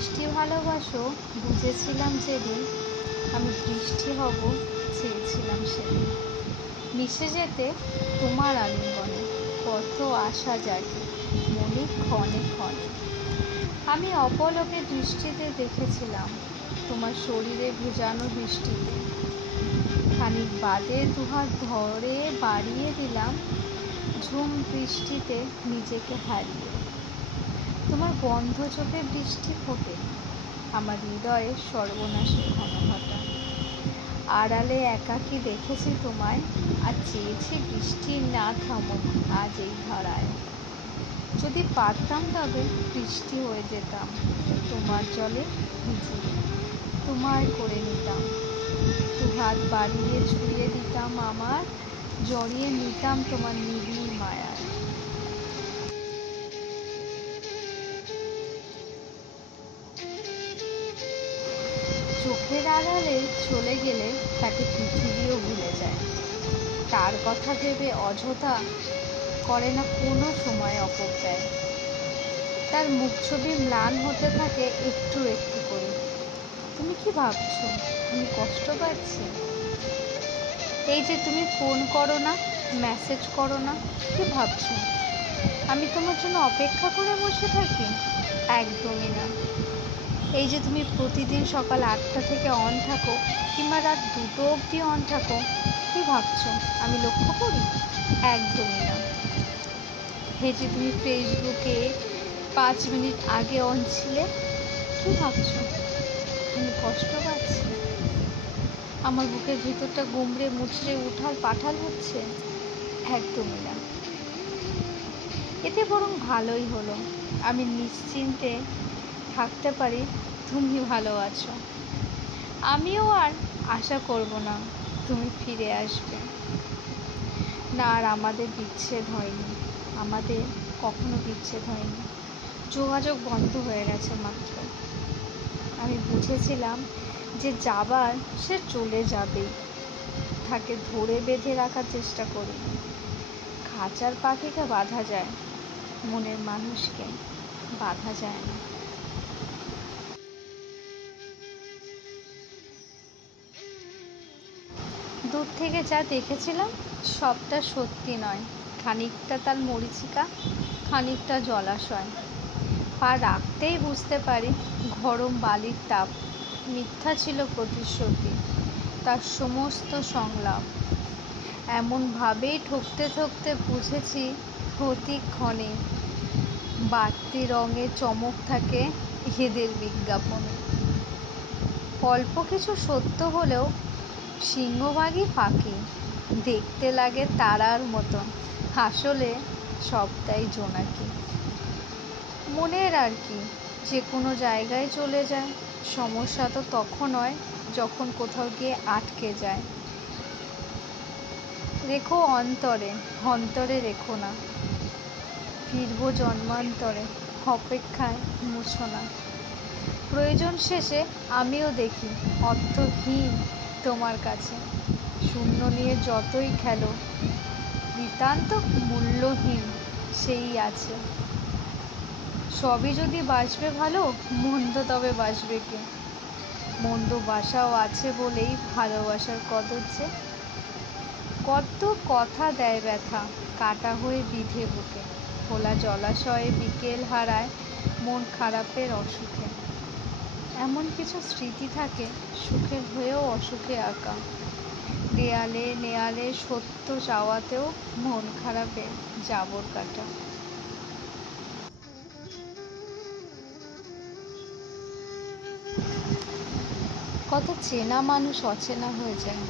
বৃষ্টি ভালোবাসো, বুঝেছিলাম যেদিন আমি বৃষ্টি হব, চেয়েছিলাম সেদিন। মিশে যেতে তোমার আলিঙ্গনে, কত আশা জাগে, মনে ক্ষণে ক্ষণে। আমি অপলকে দৃষ্টিতে দেখেছিলাম, তোমার শরীরে ভেজানো বৃষ্টিতে। খানিক বাদে দুহাত ধরে বাড়িয়ে দিলাম, ঝুম বৃষ্টিতে নিজেকে হারিয়ে। তোমার বন্ধ চোখে বৃষ্টি ফোটে। আমার হৃদয়ে সর্বনাশের ঘনঘটা আড়ালে একাকী দেখেছি তোমায়, আর চেয়েছি বৃষ্টি না থামুক আজ এই ধারায়। যদি পারতাম তবে বৃষ্টি হয়ে যেতাম, তোমার জলে ভিজিয়ে, তোমায় করে নিতাম। দু হাত বাড়িয়ে ছুঁয়ে দিতাম আমার, জড়িয়ে নিতাম তোমার নিবিড় মায়ায়। চোখের আড়ালে চলে গেলে তাকে পৃথিবীও ভুলে যায়। তার কথা ভেবে অযথা করে না কোনো সময় অপব্যয় তার মুখ ছবি ম্লান হতে থাকে একটু একটু করে। তুমি কি ভাবছ? আমি কষ্ট পাচ্ছি? এই যে তুমি ফোন করো না, মেসেজ করো না, কি ভাবছ? আমি তোমার জন্য অপেক্ষা করে বসে থাকি? একদমই না। এই যে তুমি প্রতিদিন সকাল আটটা থেকে অন থাকো কিংবা রাত দুটো অবধি অন থাকো, কি ভাবছ? আমি লক্ষ্য করি? একদমই না। এই যে তুমি ফেসবুকে পাঁচ মিনিট আগে অন ছিলে, কি ভাবছ? আমি কষ্ট পাচ্ছি। আমার বুকের ভিতরটা গুমড়ে মুচড়ে উঠাল পাঠাল হচ্ছে? একদমই না। এতে বরং ভালোই হলো। আমি নিশ্চিন্তে থাকতে পারি, তুমি ভালো আছো। আমিও আর আশা করব না তুমি ফিরে আসবে। না, আর আমাদের বিচ্ছেদ হয়নি। আমাদের কখনো বিচ্ছেদ হয়নি। যোগাযোগ বন্ধ হয়ে গেছে মাত্র। আমি বুঝেছিলাম যে যাবার সে চলে যাবেই। তাকে ধরে বেঁধে রাখার চেষ্টা করি। খাঁচার পাখিকে বাঁধা যায়। মনের মানুষকে বাঁধা যায় না। দূর থেকে যা দেখেছিলাম, সবটা সত্যি নয়। খানিকটা তার মরিচিকা, খানিকটা জলাশয়। পা রাখতেই বুঝতে পারি গরম বালির তাপ। মিথ্যা ছিল প্রতিশ্রুতি, তার সমস্ত সংলাপ। এমনভাবেই ঠকতে ঠকতে বুঝেছি প্রতিক্ষণে বাড়তি রঙে চমক থাকে এদের বিজ্ঞাপনে। অল্প কিছু সত্য হলেও সিংহভাগই ফাঁকি। দেখতে লাগে তারার মতন। আসলে সবটাই জোনাকি। মনের আর কি, যে কোনো জায়গায় চলে যায়। সমস্যা তো তখন হয় যখন কোথাও গিয়ে আটকে যায়। রেখো অন্তরে অন্তরে রেখো না। ফিরবো জন্মান্তরে, অপেক্ষায় মুছো না। প্রয়োজন শেষে আমিও দেখি, অর্থহীন তোমার কাছে। শূন্য নিয়ে যতই খেলো, নিতান্ত মূল্যহীন সেই আছে। সবই যদি বাসবে ভালো, মন্দ তবে বাসবে কে? মন্দ বাসাও আছে বলেই ভালোবাসার কদর যে। কত কথা দেয় ব্যথা, কাটা হয়ে বিধে বুকে। খোলা জলাশয়ে বিকেল হারায় মন খারাপের অসুখে। এমন কিছু স্মৃতি থাকে সুখের হয়েও অসুখে আঁকা দেয়ালে নেয়ালে সত্য চাওয়াতেও মন খারাপে জাবর কাটা। কত চেনা মানুষ অচেনা হয়ে যায়,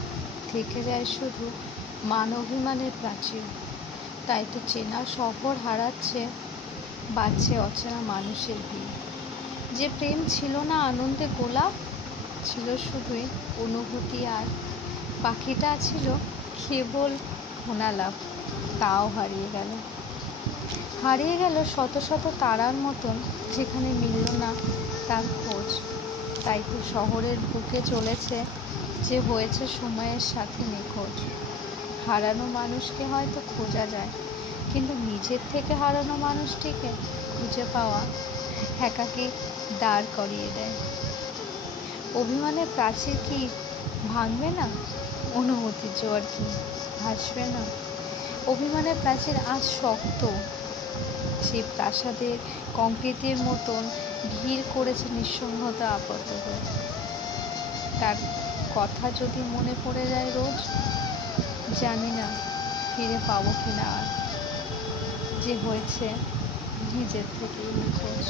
থেকে যায় শুধু মান অভিমানের প্রাচীর। তাই তো চেনা শহর হারাচ্ছে বাড়ছে অচেনা মানুষের ভিড়। যে প্রেম ছিল না আনন্দে গোলাপ, ছিল শুধুই অনুভূতি আর পাখিটা ছিল কেবল ফোনালাপ তাও হারিয়ে গেল। হারিয়ে গেল শত শত তারার মতন যেখানে মিলল না তার খোঁজ। তাই তো শহরের বুকে চলেছে যে হয়েছে সময়ের সাথে নিখোঁজ। হারানো মানুষকে হয়তো খোঁজা যায়, কিন্তু নিজের থেকে হারানো মানুষটিকে খুঁজে পাওয়া একাকে দাঁড় করিয়ে দেয়। অভিমানের প্রাচীর কি ভাঙবে না? অনুভূতির জোয়ার কি ভাসবে না? অভিমানের প্রাচীর আজ শক্ত। সেই প্রাসাদের কংক্রিটের মতন ভিড় করেছে নিঃসঙ্গতা আপাতত তার কথা যদি মনে পড়ে যায় রোজ, জানি না ফিরে পাবো কি না আর। যে হয়েছে নিজের থেকেই নিখোঁজ